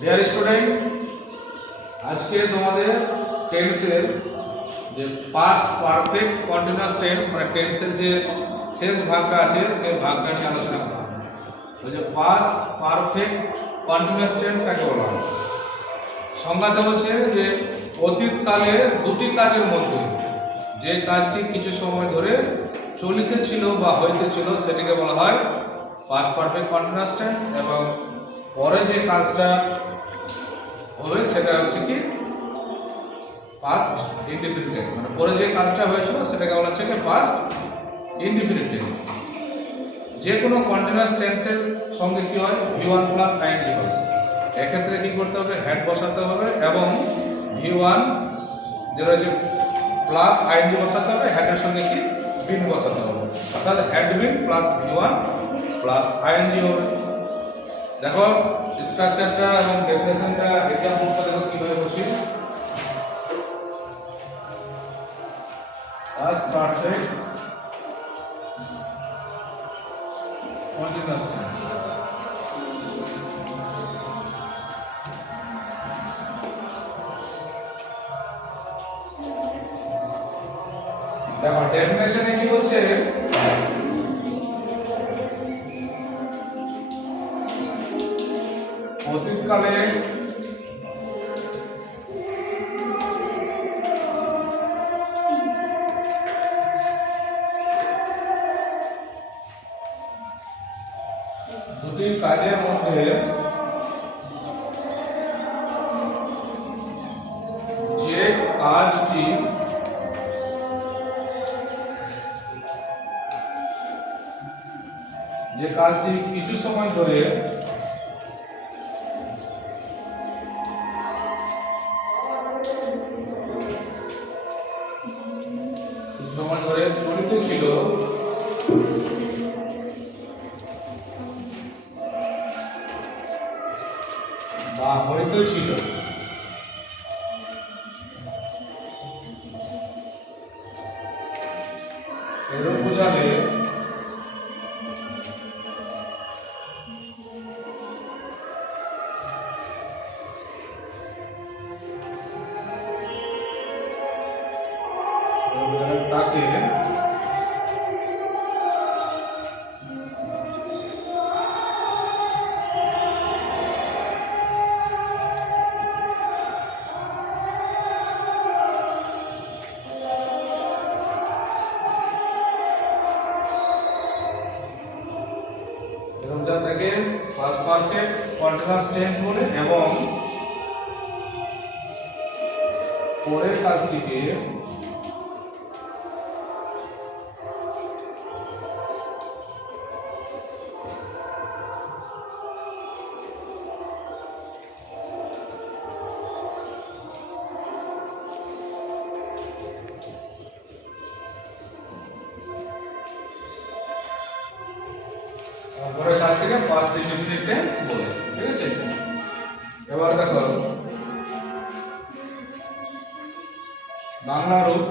Dear student, আজকে তোমাদের টেন্সের যে পাস্ট পারফেক্ট কন্টিনিউয়াস টেন্স মানে টেন্সের যে শেষ ভাগটা আছে সেই ভাগটা নিয়ে আলোচনা করা হবে। ওই যে পাস্ট পারফেক্ট কন্টিনিউয়াস টেন্স কাকে বলা হয়? সংজ্ঞাতে হচ্ছে যে অতীতকালে দুটি কাজের মধ্যে যে কাজটি কিছু সময় ধরে চলিতেছিল বা হইতেছিল সেটিকে বলা হয় পাস্ট পারফেক্ট কন্টিনিউয়াস টেন্স, এবং পরে যে কাজটা হবে সেটা হচ্ছে কি পাস্ট ইনডিফিনিট টেন্স, মানে পরে যে কাজটা হয়েছিল সেটাকে বলা হচ্ছে কি পাস্ট ইনডিফিনিট টেন্স। যে কোনো কন্টিনিউয়াস টেন্সের সঙ্গে কি হয়, V1 প্লাস আইএনজি হয়। এক্ষেত্রে কি করতে হবে, হেড বসাতে হবে এবং V1 যেটা হচ্ছে প্লাস আইএনজি বসাতে হবে, হেডের সঙ্গে কি বিন বসাতে হবে, অর্থাৎ had been plus V1 plus ING হবে। দেখো স্ট্রাকচারটা এবং ডেফিনেশনটা এক্সাম্পল দেখো কিভাবে বসি। Past perfect continuous tense। দেখো ডেফিনেশনে কি বলছে, অতীতকালে দুটি কাজের মধ্যে যে কাজটি কিছু সময় ধরে চলিত ছিল বা হইতেছিল, এরূপ বোঝালে তাকে থেকে পাস্ট পারফেক্ট কন্টিনিউয়াস টেন্স বলে, এবং পরের কাজটিকে পরের কাজটিকে পাস্ট ইনডিফিনিট টেন্স বলে। ঠিক আছে, এবার দেখো বাংলা রূপ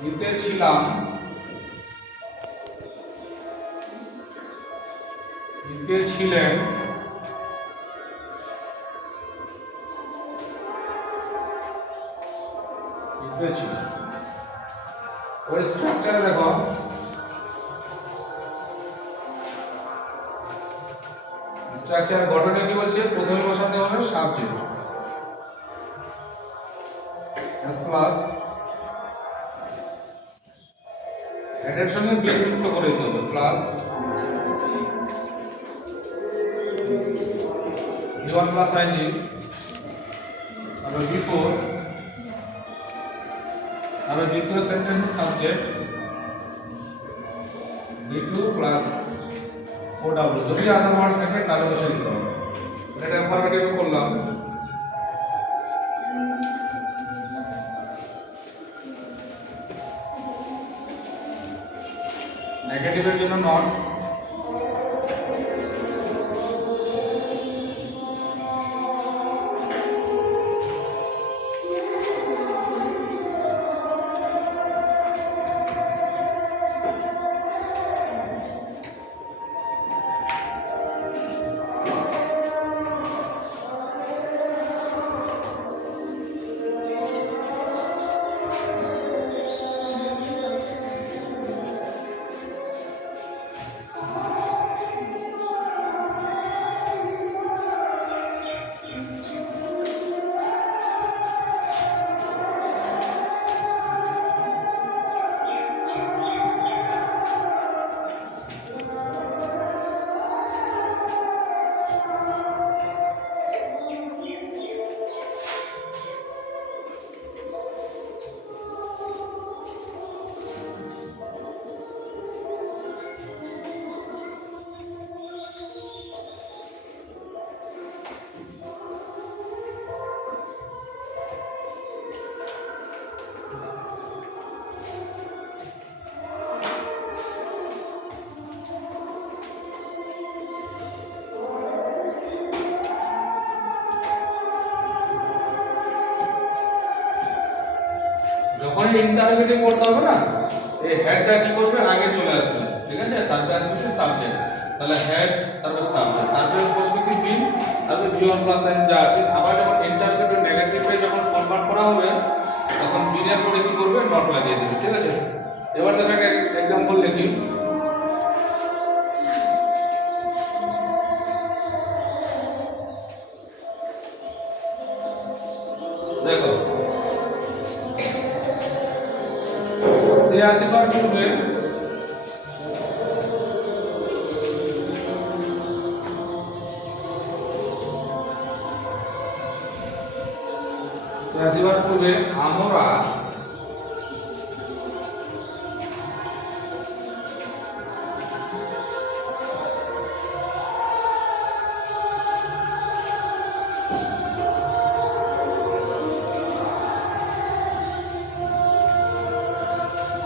দিতেছিলাম, দিতেছিলেন, দিতেছিল। ওর স্ট্রাকচারে দেখো স্ট্রাকচার গঠনে কি বলছে, প্রথমে বসাতে হবে সাবজেক্ট এস প্লাস হেডের সঙ্গে বিন যুক্ত করে দিতে হবে প্লাস V1 প্লাস আইএনজি, তারপর V4, তারপর দ্বিতীয় sentence subject V2 plus OW, যদি আদার ওয়ার্ড থাকে তাহলে বসে দিতে হবে। এটা ফরম্যাটিভ করলাম। নেগেটিভের জন্য নট, যখনই ইন্টারোগেটিভ করতে হবে না, এই হেডটা কি করবে, আগে চলে আসবে, ঠিক আছে, তারপরে আসবে কি সাবজেক্ট, তাহলে হেড তারপর সাবজেক্ট, তারপরে বসবে কি বিন, তারপরে বিয়ন প্লাস সাইন যা আছে। আবার যখন ইন্টারোগেটিভ নেগেটিভে যখন কনভার্ট করা হবে তখন বিনের পরে কি করবে, নট লাগিয়ে দেবে, ঠিক আছে। এবার দেখো একটা एग्जांपल লিখি। দেখো সে আসিবার পূর্বে আমরা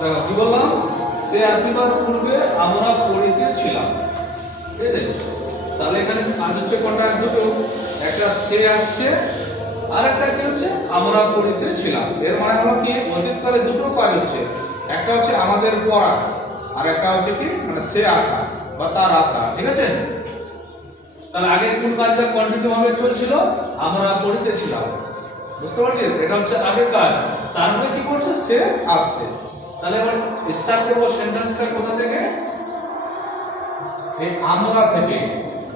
দেখো কি বললাম, সে আসিবার পূর্বে আমরা পড়িতে ছিলাম, ঠিক আছে। তাহলে এখানে কাজ হচ্ছে কোনটা, দুটো, একটা সে আসছে আর একটা কি হচ্ছে, আমরা পড়িতে ছিলাম। এর মানে হলো কি, অতীতকালে দুটো কাজ হচ্ছে, একটা হচ্ছে আমাদের পড়া আর একটা হচ্ছে কি মানে সে আসা বা তার আসা, ঠিক আছে। তাহলে আগে কোন কাজটা কন্টিনিউ ভাবে চলছিল, আমরা পড়িতে ছিলাম, বুঝতে পারছিস, এটা হচ্ছে আগের কাজ, তারপরে কি করছে, সে আসছে। তাহলে এবার স্টার্ট করব সেন্টেন্সটা কোথা থেকে, এই আমরা থেকে,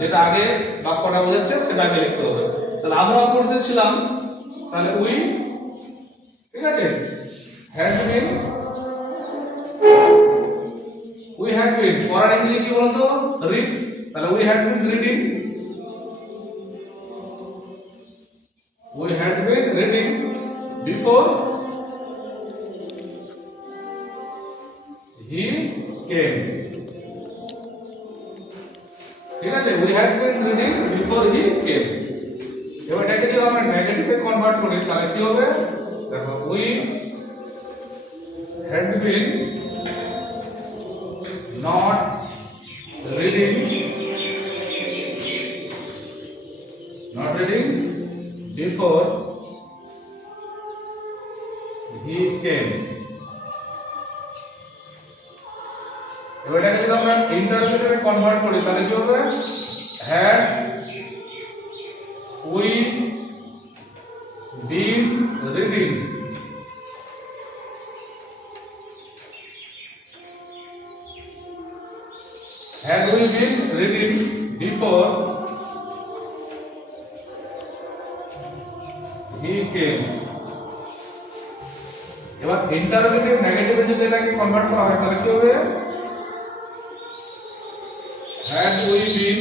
যেটা আগে বাক্যটা বোঝাচ্ছে সেটা আগে লিখতে হবে। তাহলে আমরা পড়তেছিলাম, তাহলে উই, ঠিক আছে, had been, we had been, পড়ার ইংরেজি কি বলতো, রিড, তাহলে we had been reading, we had been reading before he came, ঠিক আছে, we had been reading before he came. এবার এটাকে যদি আমরা নেগেটিভে কনভার্ট করি তাহলে কি হবে, দেখো we had been not reading before he came. এবার এটাকে যদি আমরা ইন্টারোগেটিভে কনভার্ট করি তাহলে কি হবে, had we been reading had we been reading before he came। এবার ইন্টারোগেটিভ নেগেটিভে যদি এটাকে কনভার্ট করা হয় তাহলে কি হবে, had we been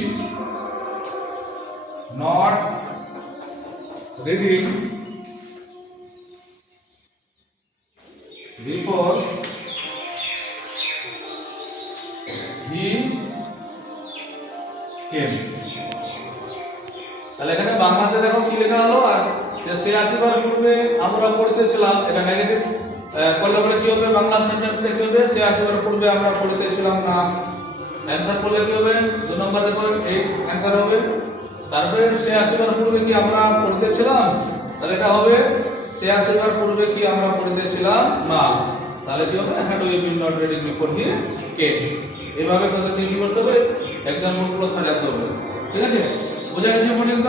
not reading before he came। তাহলে এখানে বাংলাতে দেখো কি লেখা হলো, আর যে সে আসিবার পূর্বে আমরা পড়িতেছিলাম, এটা নেগেটিভ করলে বলে কি হবে, বাংলা সেন্টেন্সে কি হবে, সে আসিবার পূর্বে আমরা পড়িতেছিলাম না। অ্যানসার করলে কি হবে, 2 নম্বর দেখো এই অ্যানসার হবে। তারপরে সে আসিবার পূর্বে কি আমরা পড়িতেছিলাম, তাহলে এটা হবে সে আসিবার পূর্বে কি আমরা পড়িতেছিলাম না, তাহলে কি হবে, had we been not reading before he came. এইভাবে তাদেরকে কি করতে হবে, एग्जांपल গুলো সাজাতে হবে, ঠিক আছে, বোঝা গেছে পর্যন্ত।